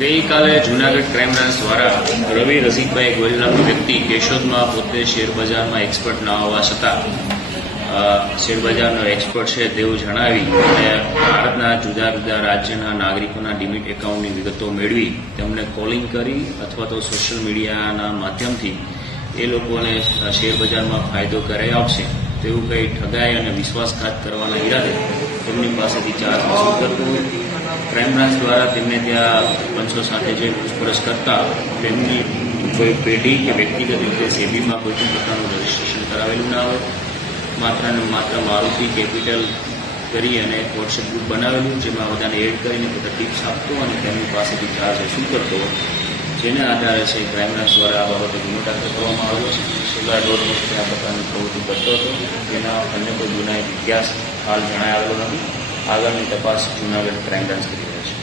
ગઈકાલે Junagadh crime branch દ્વારા રવિ રસિકભાઈ ગોયલ નામની વ્યક્તિ કેશોદમાં પોતે શેરબજારમાં એક્સપર્ટ ન હોવા છતાં શેરબજારનો એક્સપર્ટ છે તેવું જણાવી અને ભારતના જુદા જુદા રાજ્યના નાગરિકોના ડિમિટ એકાઉન્ટની વિગતો મેળવી, તેમને કોલિંગ કરી અથવા તો સોશિયલ મીડિયાના માધ્યમથી એ લોકોને શેરબજારમાં ફાયદો કરાઈ આપશે, તેવું કંઈ ઠગાઈ અને વિશ્વાસઘાત કરવાના ઈરાદે તેમની પાસેથી ચાર્જ વસૂલ કરતું ક્રાઇમ બ્રાન્ચ દ્વારા તેમને ત્યાં પંચો સાથે જે પૂછપરછ કરતા, તેમની કોઈ પેઢી કે વ્યક્તિગત રીતે સેબીમાં કોઈ પણ પ્રકારનું રજીસ્ટ્રેશન કરાવેલું ના હોય, માત્ર ને માત્ર મારુતિ કેપિટલ કરી અને એક વોટ્સએપ ગ્રુપ બનાવેલું, જેમાં બધાને એડ કરીને બધા ટિપ્સ આપતો અને તેમની પાસેથી ચાર્જ વસૂલ કરતો. જેના આધારે છે ક્રાઇમ બ્રાન્ચ દ્વારા આ બાબતે ગુનો દાખલ કરવામાં આવ્યો છે. છેલ્લા દોઢ વર્ષથી આ પ્રકારની પ્રવૃત્તિ કરતો હતો. જેના અન્ય કોઈ ગુનાહિત ઇતિહાસ હાલ જણાય આવેલો નથી. આગળની તપાસ જૂનાગઢ ક્રાઇમ બ્રાન્ચ કરી રહ્યો છે